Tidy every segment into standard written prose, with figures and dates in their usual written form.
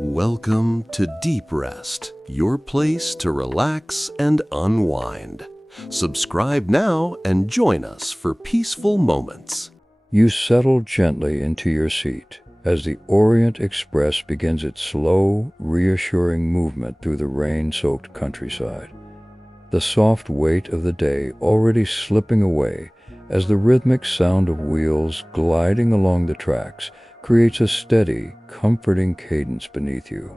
Welcome to DeepRest, your place to relax and unwind. Subscribe now and join us for peaceful moments. You settle gently into your seat as the Orient Express begins its slow, reassuring movement through the rain-soaked countryside. The soft weight of the day already slipping away as the rhythmic sound of wheels gliding along the tracks creates a steady, comforting cadence beneath you.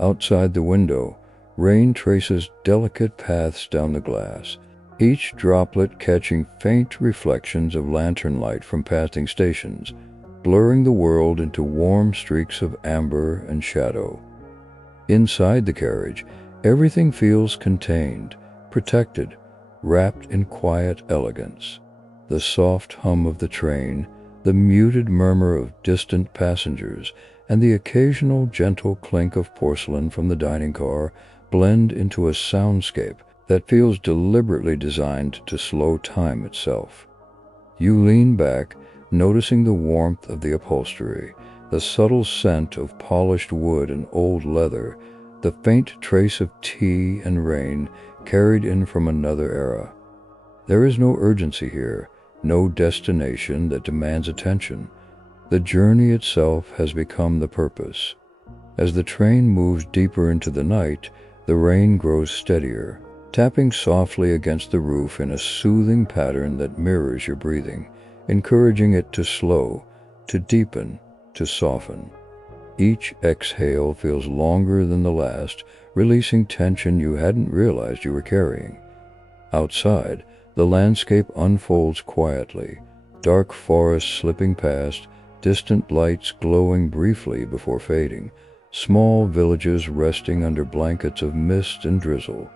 Outside the window, rain traces delicate paths down the glass, each droplet catching faint reflections of lantern light from passing stations, blurring the world into warm streaks of amber and shadow. Inside the carriage, everything feels contained, protected, wrapped in quiet elegance. The soft hum of the train, the muted murmur of distant passengers, and the occasional gentle clink of porcelain from the dining car blend into a soundscape that feels deliberately designed to slow time itself. You lean back, noticing the warmth of the upholstery, the subtle scent of polished wood and old leather, the faint trace of tea and rain carried in from another era. There is no urgency here, no destination that demands attention. The journey itself has become the purpose. As the train moves deeper into the night, the rain grows steadier, tapping softly against the roof in a soothing pattern that mirrors your breathing, encouraging it to slow, to deepen, to soften. Each exhale feels longer than the last, releasing tension you hadn't realized you were carrying. Outside, the landscape unfolds quietly, dark forests slipping past, distant lights glowing briefly before fading, small villages resting under blankets of mist and drizzle.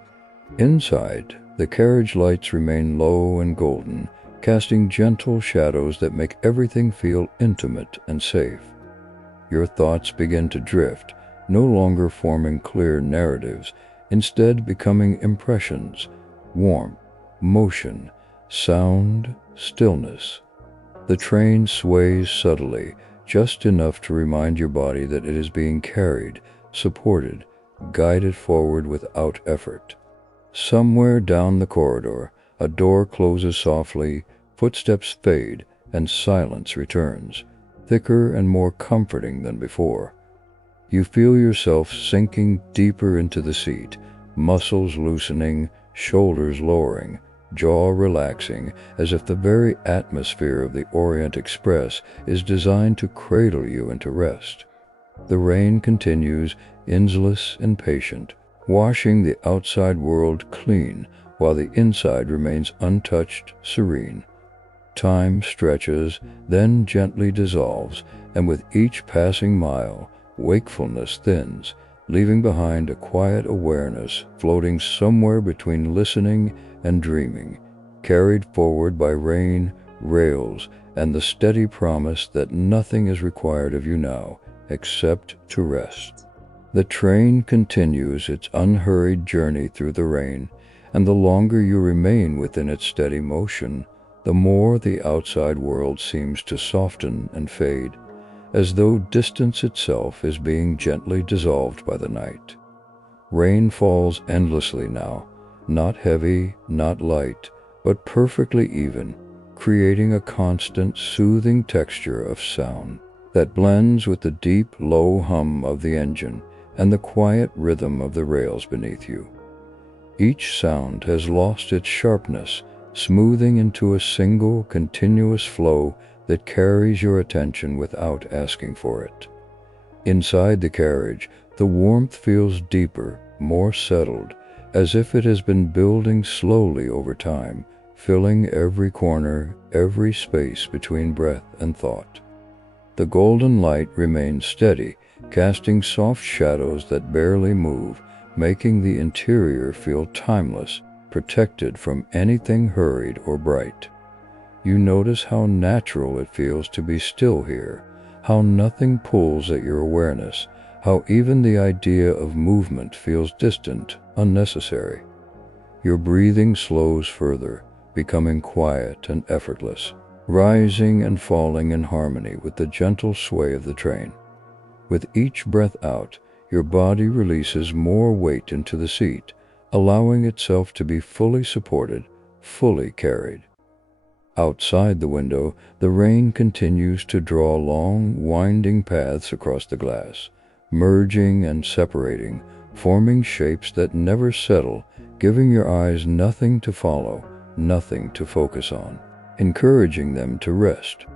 Inside, the carriage lights remain low and golden, casting gentle shadows that make everything feel intimate and safe. Your thoughts begin to drift, no longer forming clear narratives, instead becoming impressions, warmth, motion, sound, stillness. The train sways subtly, just enough to remind your body that it is being carried, supported, guided forward without effort. Somewhere down the corridor, a door closes softly, footsteps fade, and silence returns, thicker and more comforting than before. You feel yourself sinking deeper into the seat, muscles loosening, shoulders lowering, jaw relaxing, as if the very atmosphere of the Orient Express is designed to cradle you into rest. The rain continues, endless and patient, washing the outside world clean while the inside remains untouched, serene. Time stretches, then gently dissolves, and with each passing mile, wakefulness thins, leaving behind a quiet awareness floating somewhere between listening and dreaming, carried forward by rain, rails, and the steady promise that nothing is required of you now except to rest. The train continues its unhurried journey through the rain, and the longer you remain within its steady motion, the more the outside world seems to soften and fade, as though distance itself is being gently dissolved by the night. Rain falls endlessly now, not heavy, not light, but perfectly even, creating a constant, soothing texture of sound that blends with the deep, low hum of the engine and the quiet rhythm of the rails beneath you. Each sound has lost its sharpness, smoothing into a single, continuous flow that carries your attention without asking for it. Inside the carriage, the warmth feels deeper, more settled, as if it has been building slowly over time, filling every corner, every space between breath and thought. The golden light remains steady, casting soft shadows that barely move, making the interior feel timeless, protected from anything hurried or bright. You notice how natural it feels to be still here, how nothing pulls at your awareness, how even the idea of movement feels distant, unnecessary. Your breathing slows further, becoming quiet and effortless, rising and falling in harmony with the gentle sway of the train. With each breath out, your body releases more weight into the seat, allowing itself to be fully supported, fully carried. Outside the window, the rain continues to draw long, winding paths across the glass, merging and separating, forming shapes that never settle, giving your eyes nothing to follow, nothing to focus on, encouraging them to rest.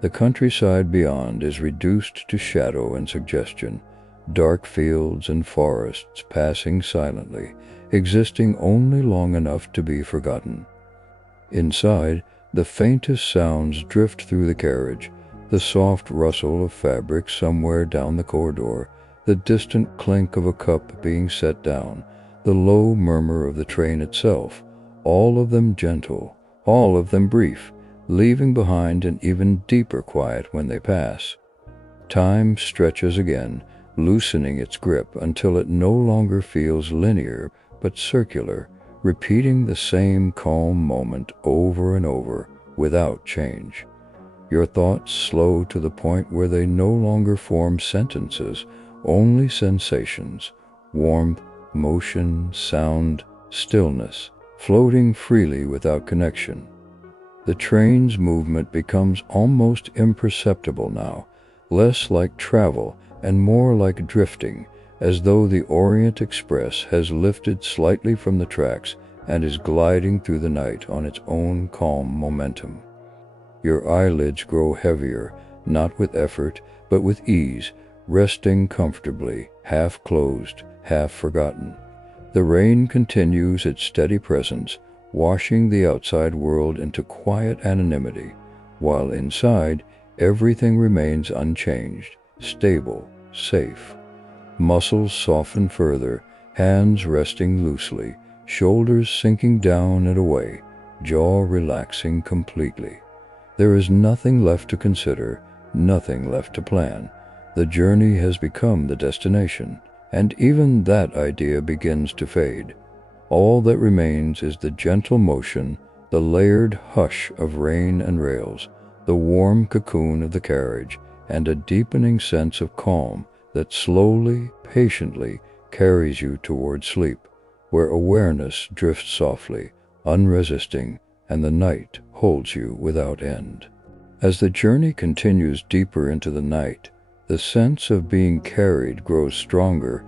The countryside beyond is reduced to shadow and suggestion, dark fields and forests passing silently, existing only long enough to be forgotten. Inside, the faintest sounds drift through the carriage, the soft rustle of fabric somewhere down the corridor, the distant clink of a cup being set down, the low murmur of the train itself, all of them gentle, all of them brief, leaving behind an even deeper quiet when they pass. Time stretches again, loosening its grip until it no longer feels linear but circular, repeating the same calm moment over and over without change. Your thoughts slow to the point where they no longer form sentences, only sensations, warmth, motion, sound, stillness, floating freely without connection. The train's movement becomes almost imperceptible now, less like travel and more like drifting, as though the Orient Express has lifted slightly from the tracks and is gliding through the night on its own calm momentum. Your eyelids grow heavier, not with effort, but with ease, resting comfortably, half closed, half forgotten. The rain continues its steady presence, washing the outside world into quiet anonymity, while inside, everything remains unchanged, stable, safe. Muscles soften further, hands resting loosely, shoulders sinking down and away, jaw relaxing completely. There is nothing left to consider, nothing left to plan. The journey has become the destination, and even that idea begins to fade. All that remains is the gentle motion, the layered hush of rain and rails, the warm cocoon of the carriage, and a deepening sense of calm that slowly, patiently carries you toward sleep, where awareness drifts softly, unresisting, and the night holds you without end. As the journey continues deeper into the night, the sense of being carried grows stronger,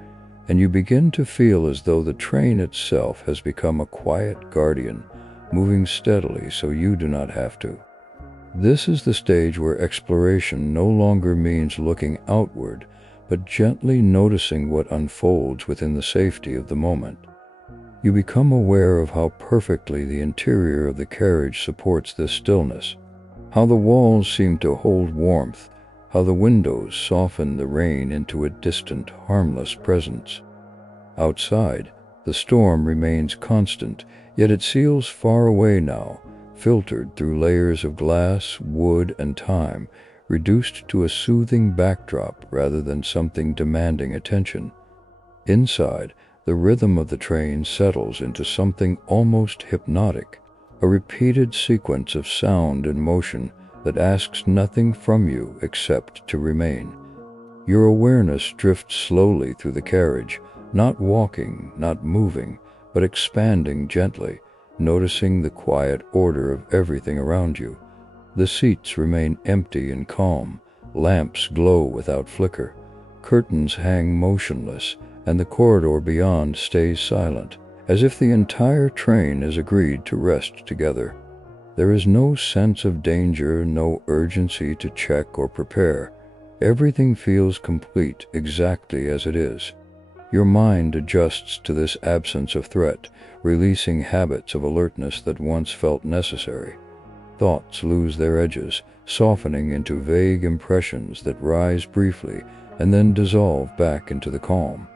and you begin to feel as though the train itself has become a quiet guardian, moving steadily so you do not have to. This is the stage where exploration no longer means looking outward, but gently noticing what unfolds within the safety of the moment. You become aware of how perfectly the interior of the carriage supports this stillness, how the walls seem to hold warmth, how the windows soften the rain into a distant, harmless presence. Outside, the storm remains constant, yet it feels far away now, filtered through layers of glass, wood, and time, reduced to a soothing backdrop rather than something demanding attention. Inside, the rhythm of the train settles into something almost hypnotic, a repeated sequence of sound and motion that asks nothing from you except to remain. Your awareness drifts slowly through the carriage, not walking, not moving, but expanding gently, noticing the quiet order of everything around you. The seats remain empty and calm, lamps glow without flicker, curtains hang motionless, and the corridor beyond stays silent, as if the entire train has agreed to rest together. There is no sense of danger, no urgency to check or prepare. Everything feels complete exactly as it is. Your mind adjusts to this absence of threat, releasing habits of alertness that once felt necessary. Thoughts lose their edges, softening into vague impressions that rise briefly and then dissolve back into the calm.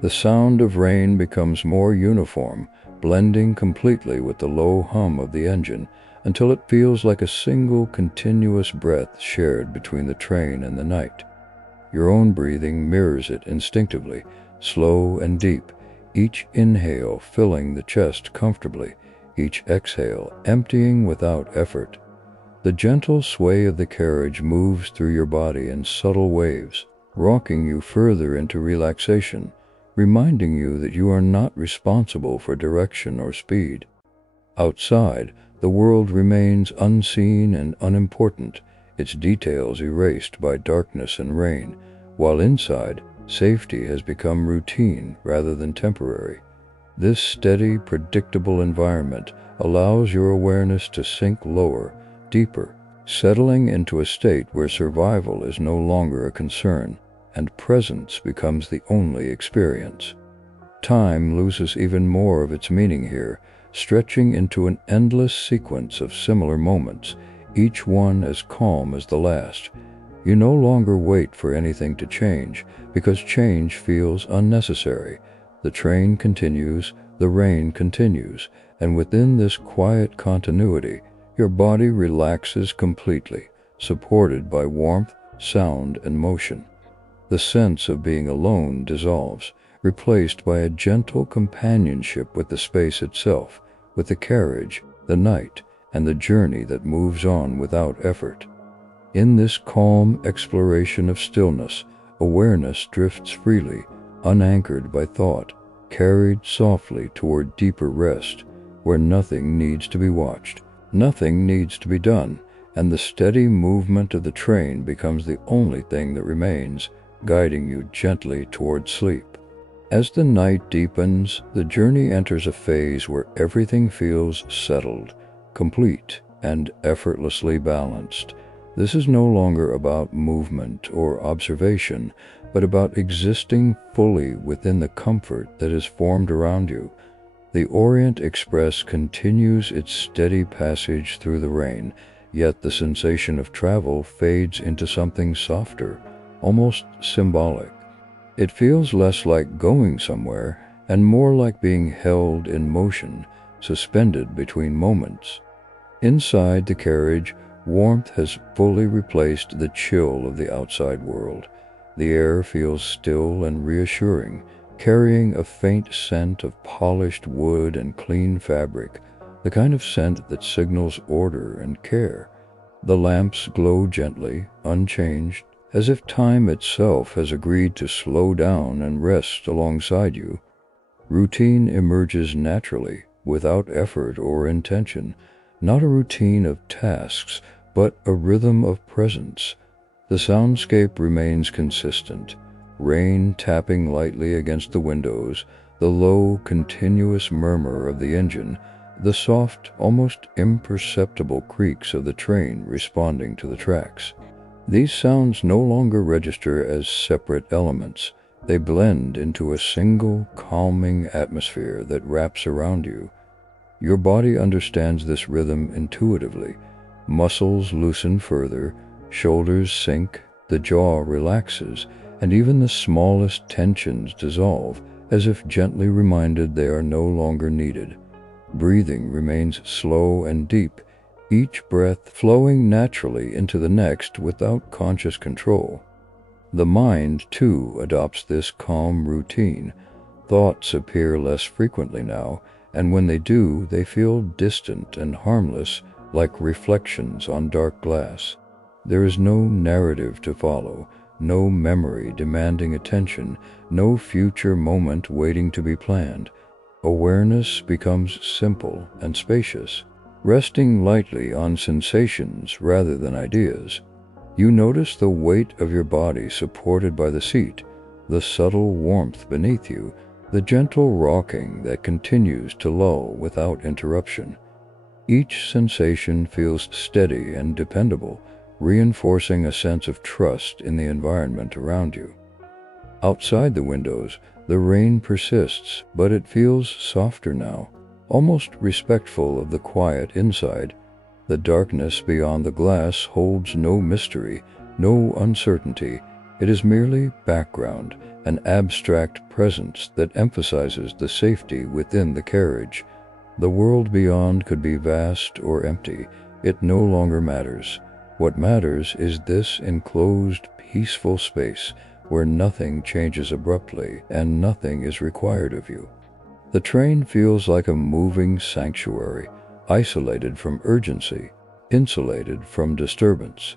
The sound of rain becomes more uniform, blending completely with the low hum of the engine until it feels like a single continuous breath shared between the train and the night. Your own breathing mirrors it instinctively, slow and deep, each inhale filling the chest comfortably, each exhale emptying without effort. The gentle sway of the carriage moves through your body in subtle waves, rocking you further into relaxation, reminding you that you are not responsible for direction or speed. Outside, the world remains unseen and unimportant, its details erased by darkness and rain, while inside, safety has become routine rather than temporary. This steady, predictable environment allows your awareness to sink lower, deeper, settling into a state where survival is no longer a concern, and presence becomes the only experience. Time loses even more of its meaning here, stretching into an endless sequence of similar moments, each one as calm as the last. You no longer wait for anything to change, because change feels unnecessary. The train continues, the rain continues, and within this quiet continuity, your body relaxes completely, supported by warmth, sound, and motion. The sense of being alone dissolves, replaced by a gentle companionship with the space itself, with the carriage, the night, and the journey that moves on without effort. In this calm exploration of stillness, awareness drifts freely, unanchored by thought, carried softly toward deeper rest, where nothing needs to be watched, nothing needs to be done, and the steady movement of the train becomes the only thing that remains, guiding you gently toward sleep. As the night deepens, the journey enters a phase where everything feels settled, complete, and effortlessly balanced. This is no longer about movement or observation, but about existing fully within the comfort that is formed around you. The Orient Express continues its steady passage through the rain, yet the sensation of travel fades into something softer, almost symbolic. It feels less like going somewhere and more like being held in motion, suspended between moments. Inside the carriage, warmth has fully replaced the chill of the outside world. The air feels still and reassuring, carrying a faint scent of polished wood and clean fabric, the kind of scent that signals order and care. The lamps glow gently, unchanged, as if time itself has agreed to slow down and rest alongside you. Routine emerges naturally, without effort or intention, not a routine of tasks, but a rhythm of presence. The soundscape remains consistent, rain tapping lightly against the windows, the low, continuous murmur of the engine, the soft, almost imperceptible creaks of the train responding to the tracks. These sounds no longer register as separate elements. They blend into a single, calming atmosphere that wraps around you. Your body understands this rhythm intuitively. Muscles loosen further, shoulders sink, the jaw relaxes, and even the smallest tensions dissolve, as if gently reminded they are no longer needed. Breathing remains slow and deep, each breath flowing naturally into the next without conscious control. The mind, too, adopts this calm routine. Thoughts appear less frequently now, and when they do, they feel distant and harmless, like reflections on dark glass. There is no narrative to follow, no memory demanding attention, no future moment waiting to be planned. Awareness becomes simple and spacious, resting lightly on sensations rather than ideas. You notice the weight of your body supported by the seat, the subtle warmth beneath you, the gentle rocking that continues to lull without interruption. Each sensation feels steady and dependable, reinforcing a sense of trust in the environment around you. Outside the windows, the rain persists, but it feels softer now, almost respectful of the quiet inside. The darkness beyond the glass holds no mystery, no uncertainty. It is merely background, an abstract presence that emphasizes the safety within the carriage. The world beyond could be vast or empty. It no longer matters. What matters is this enclosed, peaceful space where nothing changes abruptly and nothing is required of you. The train feels like a moving sanctuary, isolated from urgency, insulated from disturbance.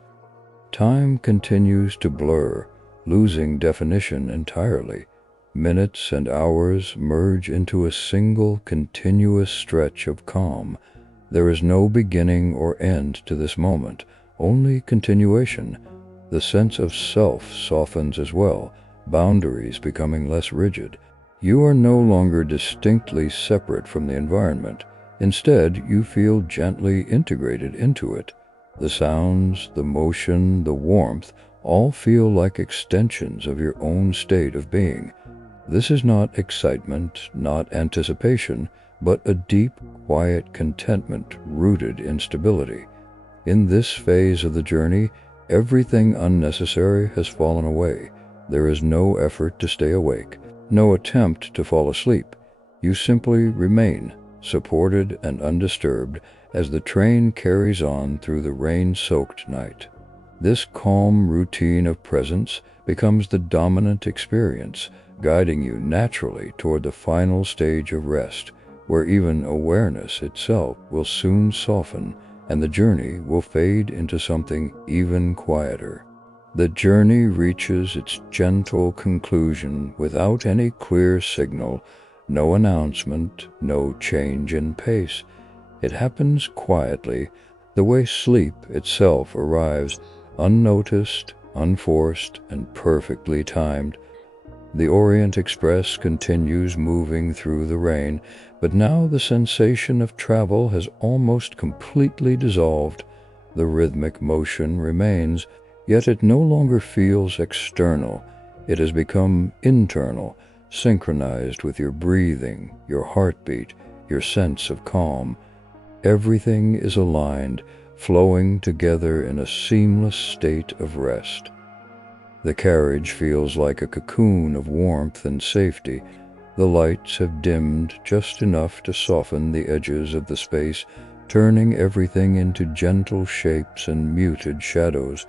Time continues to blur, losing definition entirely. Minutes and hours merge into a single continuous stretch of calm. There is no beginning or end to this moment, only continuation. The sense of self softens as well, boundaries becoming less rigid. You are no longer distinctly separate from the environment. Instead, you feel gently integrated into it. The sounds, the motion, the warmth all feel like extensions of your own state of being. This is not excitement, not anticipation, but a deep, quiet contentment rooted in stability. In this phase of the journey, everything unnecessary has fallen away. There is no effort to stay awake, no attempt to fall asleep. You simply remain, supported and undisturbed, as the train carries on through the rain-soaked night. This calm routine of presence becomes the dominant experience, guiding you naturally toward the final stage of rest, where even awareness itself will soon soften and the journey will fade into something even quieter. The journey reaches its gentle conclusion without any clear signal, no announcement, no change in pace. It happens quietly, the way sleep itself arrives, unnoticed, unforced, and perfectly timed. The Orient Express continues moving through the rain, but now the sensation of travel has almost completely dissolved. The rhythmic motion remains, yet it no longer feels external. It has become internal, synchronized with your breathing, your heartbeat, your sense of calm. Everything is aligned, flowing together in a seamless state of rest. The carriage feels like a cocoon of warmth and safety. The lights have dimmed just enough to soften the edges of the space, turning everything into gentle shapes and muted shadows.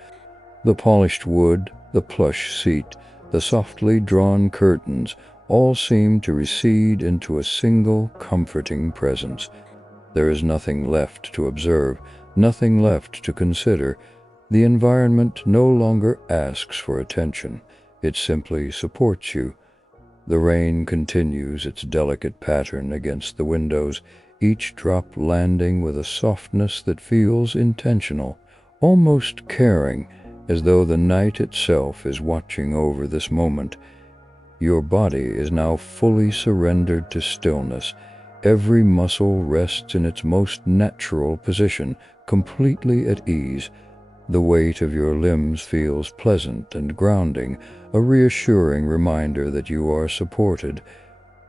The polished wood, the plush seat, the softly drawn curtains all seem to recede into a single comforting presence. There is nothing left to observe, nothing left to consider. The environment no longer asks for attention. It simply supports you. The rain continues its delicate pattern against the windows, each drop landing with a softness that feels intentional, almost caring, as though the night itself is watching over this moment. Your body is now fully surrendered to stillness. Every muscle rests in its most natural position, completely at ease. The weight of your limbs feels pleasant and grounding, a reassuring reminder that you are supported.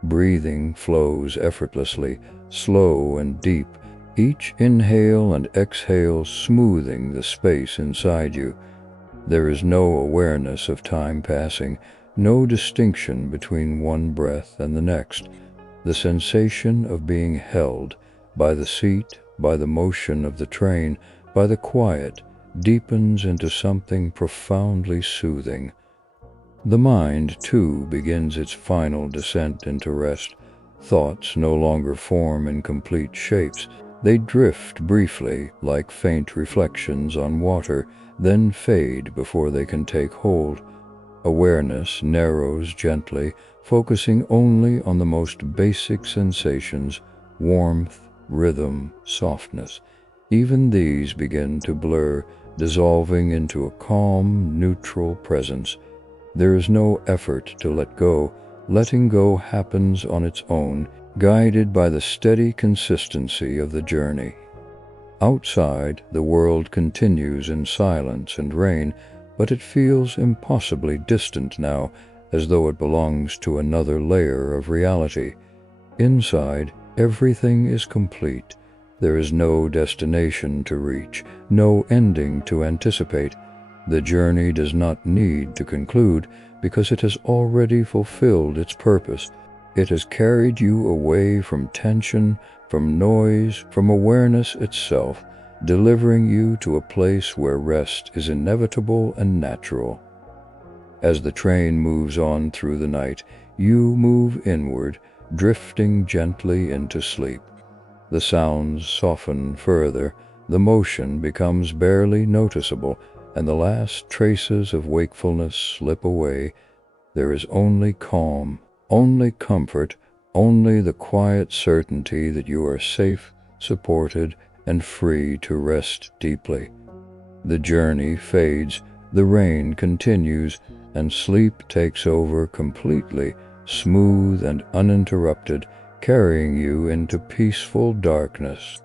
Breathing flows effortlessly, slow and deep, each inhale and exhale smoothing the space inside you. There is no awareness of time passing, no distinction between one breath and the next. The sensation of being held by the seat, by the motion of the train, by the quiet, deepens into something profoundly soothing. The mind, too, begins its final descent into rest. Thoughts no longer form in complete shapes. They drift briefly, like faint reflections on water, then fade before they can take hold. Awareness narrows gently, focusing only on the most basic sensations: warmth, rhythm, softness. Even these begin to blur, dissolving into a calm, neutral presence. There is no effort to let go. Letting go happens on its own, guided by the steady consistency of the journey. Outside, the world continues in silence and rain, but it feels impossibly distant now, as though it belongs to another layer of reality. Inside, everything is complete. There is no destination to reach, no ending to anticipate. The journey does not need to conclude because it has already fulfilled its purpose. It has carried you away from tension, from noise, from awareness itself, delivering you to a place where rest is inevitable and natural. As the train moves on through the night, you move inward, drifting gently into sleep. The sounds soften further, the motion becomes barely noticeable, and the last traces of wakefulness slip away, there is only calm, only comfort, only the quiet certainty that you are safe, supported, and free to rest deeply. The journey fades, the rain continues, and sleep takes over completely, smooth and uninterrupted, carrying you into peaceful darkness.